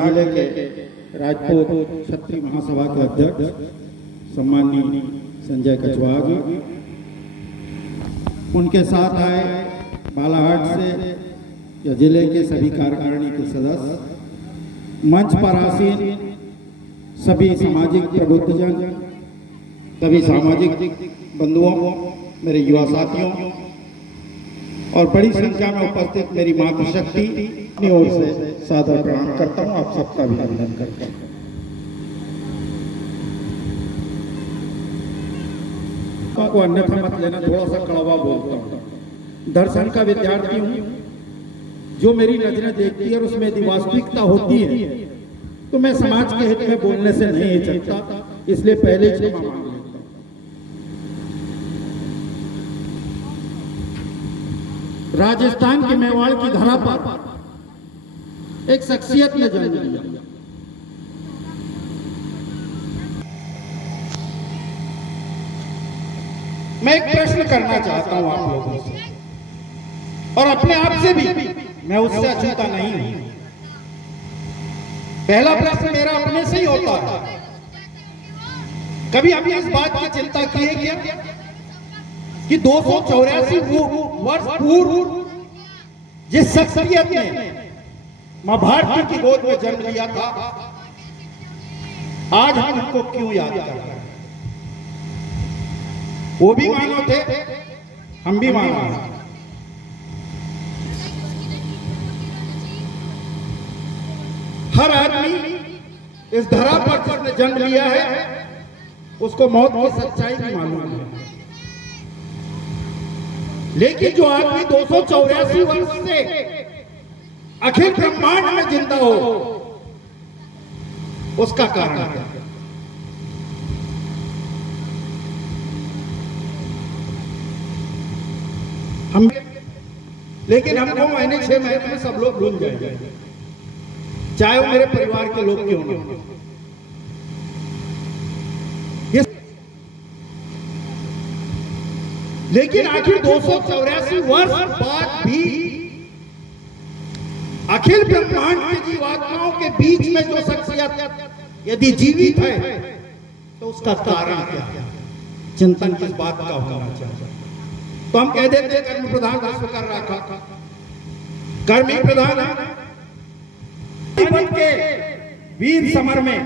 जिले के राजपूत क्षत्रिय महासभा के अध्यक्ष सम्माननीय संजय कछवाहा जी, उनके साथ आए बालाहाट से या जिले के सभी कार्यकारिणी के सदस्य, मंच पर आसीन सभी सामाजिक प्रबुद्धजन, सभी सामाजिक बंधुओं, मेरे युवा साथियों और बड़ी संख्या में उपस्थित मेरी मातृशक्ति, अपनी ओर से सादर प्रणाम करता हूँ। आप सबका अभिनंदन करता हूँ। को अन्यथा मत लेना, थोड़ा सा कड़वा बोलता हूँ। दर्शन का विद्यार्थी हूँ, जो मेरी नजरें देखती है और उसमें यदि वास्तविकता होती है तो मैं समाज के हित में बोलने से नहीं हिचकता, इसलिए पहले क्षमा मांग लेता हूं। राजस्थान के मेवाड़ की धरा पर एक शख्सियत ने जन्म लिया। मैं एक प्रश्न करना चाहता हूं आप लोगों से, और अपने आप से भी, मैं उससे अछूता नहीं हूं। पहला प्रश्न मेरा अपने से ही होता है, कभी हमने इस बात की चिंता की है क्या कि 284 वर्ष पूर्व जिस शख्सियत ने मां भारती की गोद में जन्म लिया था, आज हम उनको क्यों याद कर रहे हैं? वो भी मानव थे, हम भी मानव हैं। हर आदमी इस धरा पर जिसने जन्म लिया है उसको मौत की सच्चाई भी मालूम है, लेकिन जो आदमी 284 वर्ष से अखिल ब्रह्मांड में जिंदा हो, उसका कारण क्या है? हम, लेकिन हमको महीने 6 महीने में सब लोग भूल जाएंगे, चाहे वो मेरे परिवार के लोग क्यों ना हो। लेकिन आखिर 284 वर्ष बाद भी अखिल ब्रह्मांड के जीवात्माओं के बीच में जो शख्सियत यदि जीवित है तो उसका कारण क्या है? चिंतन किस बात का होना चाहिए? तो हम कह देते कर्म प्रधान विश्व कर रखा, कर्म ही प्रधान है। जीवन के वीर समर में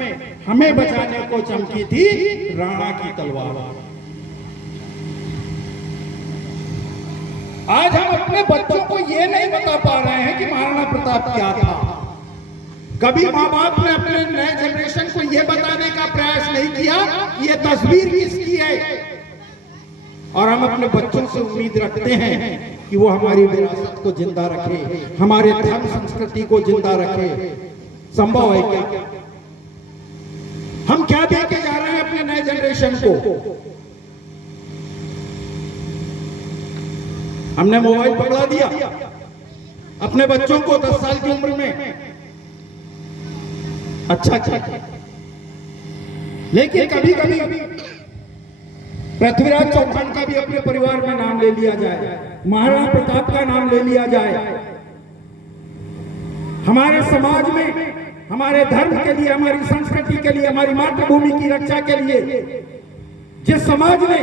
हमें बचाने को चमकी थी राणा की तलवार। आज हम अपने बच्चों को ये नहीं बता पा रहे हैं कि महाराणा प्रताप क्या था। कभी माँ बाप ने अपने नए जनरेशन को यह बताने का प्रयास नहीं किया कि ये तस्वीर किसकी है, और हम अपने बच्चों से उम्मीद रखते हैं कि वो हमारी विरासत को जिंदा रखे, हमारे धर्म संस्कृति को जिंदा रखे। संभव है क्या? हम क्या देके जा रहे हैं अपने नए जनरेशन को? हमने मोबाइल पकड़ा दिया अपने बच्चों को 10 साल की उम्र में। अच्छा, लेकिन कभी कभी पृथ्वीराज चौहान का भी अपने परिवार में नाम ले लिया जाए, महाराणा प्रताप का नाम ले लिया जाए। हमारे समाज में, हमारे धर्म के लिए, हमारी संस्कृति के लिए, हमारी मातृभूमि की रक्षा के लिए जिस समाज ने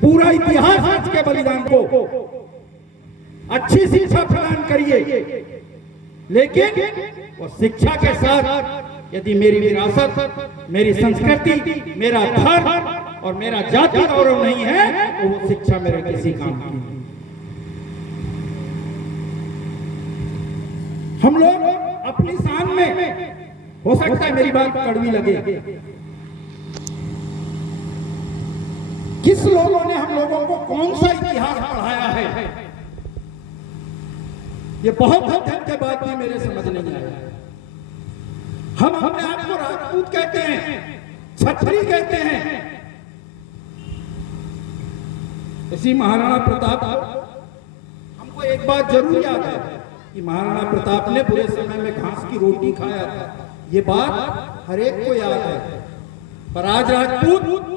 पूरा इतिहास आज के बलिदान को अच्छी शिक्षा प्रदान करिए, लेकिन वो शिक्षा के साथ यदि मेरी विरासत, मेरी संस्कृति, मेरा धर्म और मेरा जाति गौरव नहीं है तो वो शिक्षा मेरे किसी काम की नहीं। हम लोग अपनी शान में, हो सकता है मेरी बात कड़वी लगे, किस लोगों ने हम लोगों को कौन सा इतिहास पढ़ाया है, ये बहुत दिन के बाद भी मेरे समझ नहीं आया। हम अपने आप को राजपूत कहते हैं, क्षत्रिय कहते हैं। इसी महाराणा प्रताप हमको एक बात जरूर याद है कि महाराणा प्रताप ने बुरे समय में घास की रोटी खाया था, ये बात हर एक को याद है। पर आज राजपूत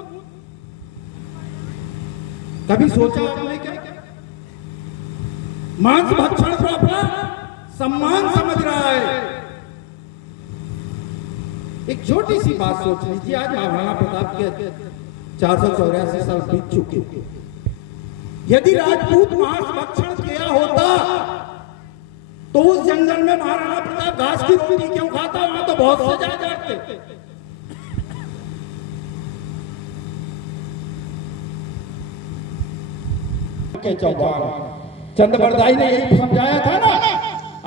कभी सोचा आपने क्या? मांस भक्षण को अपना सम्मान समझ रहा है, एक छोटी सी बात सोच लीजिए, आज महाराणा प्रताप के 484 साल बीत चुके। यदि राजपूत मांस भक्षण किया होता तो उस जंगल में महाराणा प्रताप घास की रोटी क्यों खाता? वहां तो बहुत से जा जाते। के चौहान चंद्रबरदाई ने यही समझाया था ना,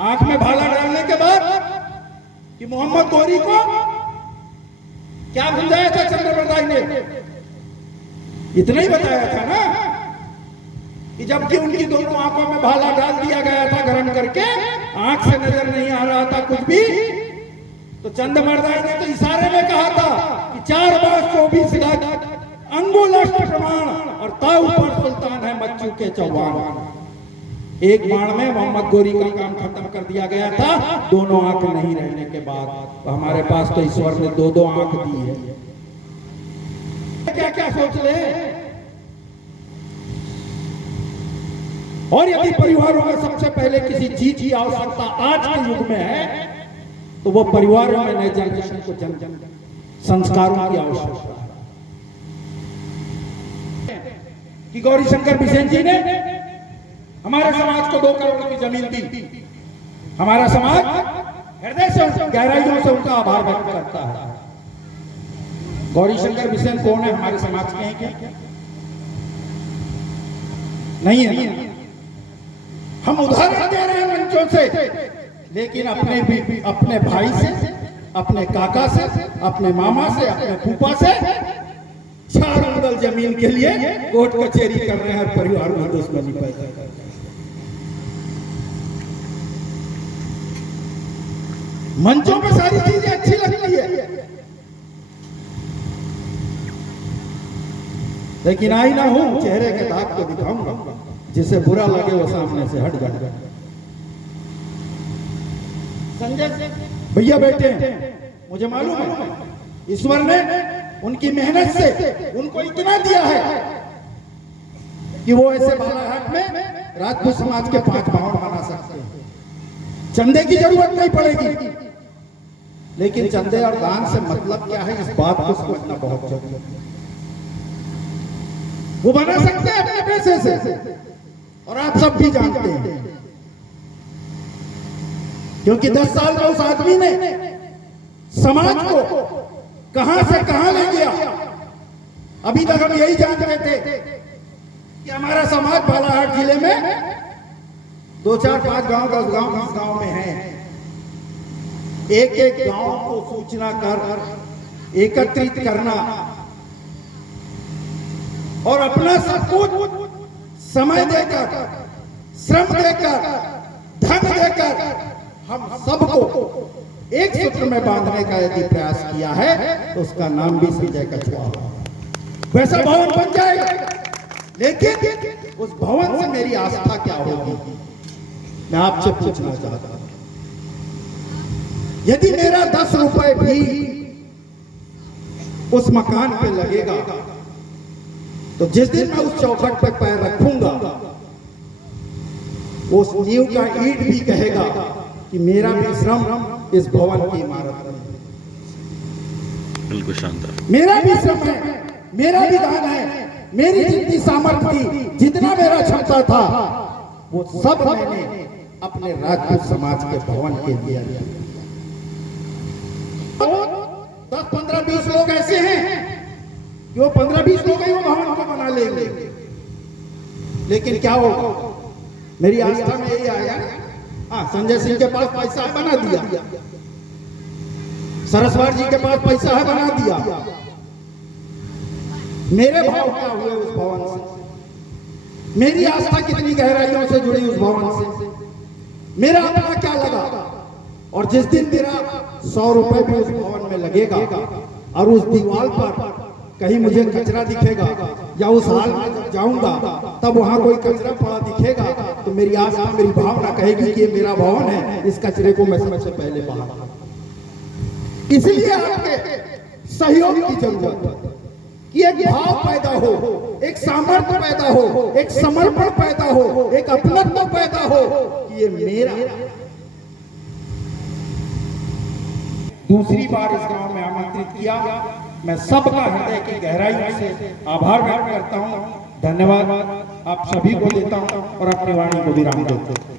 आंख में भाला डालने के बाद, कि मोहम्मद गौरी को क्या समझाया था चंद्रबरदाई ने? इतना ही बताया था ना कि जबकि उनकी दोनों आंखों में भाला डाल दिया गया था गरम करके, आंख से नजर नहीं आ रहा था कुछ भी, तो चंद्रबरदाई ने तो इशारे में कहा था कि 4 बार 24 लाख अंगुल प्रमाण और ताऊ पर सुल्तान है मच्चू के चौहान। एक बाण में मोहम्मद गौरी का काम खत्म कर दिया गया था, दोनों आंख नहीं रहने के बाद। तो हमारे पास तो ईश्वर ने 2-2 आंख दी है। क्या क्या सोच ले। और यदि परिवारों में सबसे पहले किसी चीज की आवश्यकता आज के युग में है, तो वो परिवारों में नए जनरेशन को जन संस्कारों की आवश्यकता है। कि गौरीशंकर बिसेन जी ने हमारे समाज को 2 करोड़ की जमीन दी। हमारा समाज हृदय से गहराइयों से उनका आभार व्यक्त करता है। गौरीशंकर बिसेन कौन है? हमारे समाज के हैं क्या? नहीं है। हम उदाहरण दे रहे हैं मंचों से, लेकिन अपने भाई से, अपने काका से, अपने मामा से, अपने फूफा से 4 अंगुल जमीन के लिए कोर्ट कचहरी कर रहे हैं, परिवार में दुश्मनी पैदा कर रहे हैं। मंचों पे सारी चीजें अच्छी लगती है, लेकिन आई ना हूं चेहरे के दाग को दिखाऊंगा, जिसे बुरा लगे वो सामने से हट जाएगा। संजय भैया बैठे हैं, मुझे मालूम है ईश्वर ने उनकी मेहनत से उनको इतना दिया है कि वो ऐसे बालाघाट में राजपूत समाज के 5 भवन बना सकते हैं। चंदे की जरूरत नहीं पड़ेगी, लेकिन चंदे और दान से मतलब क्या है, इस बात को समझना बहुत जरूरी है। वो बना सकते हैं अपने पैसे से, और आप सब भी जानते हैं, क्योंकि 10 साल में उस आदमी ने समाज को कहां से कहां ले गया। अभी तक हम यही जान रहे थे कि हमारा समाज बालाघाट जिले में 2, 4, 5 गांव, 10 गांव, 20 गांव में है। एक गांव को सूचना कर एकत्रित करना और अपना सब कुछ समय देकर, श्रम देकर, धन देकर हम सबको एक सूत्र में बांधने का यदि प्रयास किया है, तो उसका नाम भी संजय कछुआ। वैसा भवन बन जाएगा, लेकिन उस भवन से मेरी आस्था क्या होगी, मैं आपसे पूछना चाहता हूं। यदि मेरा 10 रुपए भी उस मकान पे लगेगा, तो जिस दिन मैं उस चौखट पे पैर रखूंगा, उस नींव का ईंट भी कहेगा कि मेरा भी श्रम इस भवन की इमारत में। बिल्कुल शानदार। मेरा भी श्रम है, मेरा भी दान है, मेरी जितनी सामर्थ्य थी, जितना मेरा क्षमता था, वो सब मैंने अपने राजपूत समाज के भवन के लिए दिया। 10, 15, 20 लोग ऐसे हैं कि वो 15-20 लोग ही वो भवन को बना लेंगे, लेकिन क्या होगा? मेरी आस्था में यही आया। संजय सिंह के पास पैसा है, बना दिया। सरस्वती जी के पास पैसा है, बना दिया। मेरे भाव क्या हुए उस भवन से? मेरी आस्था कितनी गहराइयों से जुड़ी उस भवन से? मेरा अपना क्या लगा? और जिस दिन मेरा 100 रुपए भी उस भवन में लगेगा और उस दीवार पर कहीं मुझे कचरा दिखेगा, या उस हाल में जब जाऊंगा तब वहां कोई कचरा पड़ा दिखेगा, तो मेरी आस्था, मेरी भावना कहेगी कि ये मेरा भवन है, इस कचरे को मैं सबसे पहले बाहर। इसलिए आपके सहयोग की जरूरत है कि एक भाव पैदा हो, एक सामर्थ्य पैदा हो, एक समर्पण पैदा हो, एक अपनत्व पैदा हो कि ये मेरा। दूसरी बार इस गांव में आना किया। मैं सबका हृदय की गहराई से आभार व्यक्त करता हूँ। धन्यवाद आप सभी को देता हूँ और अपनी वाणी को विराम देता हूँ।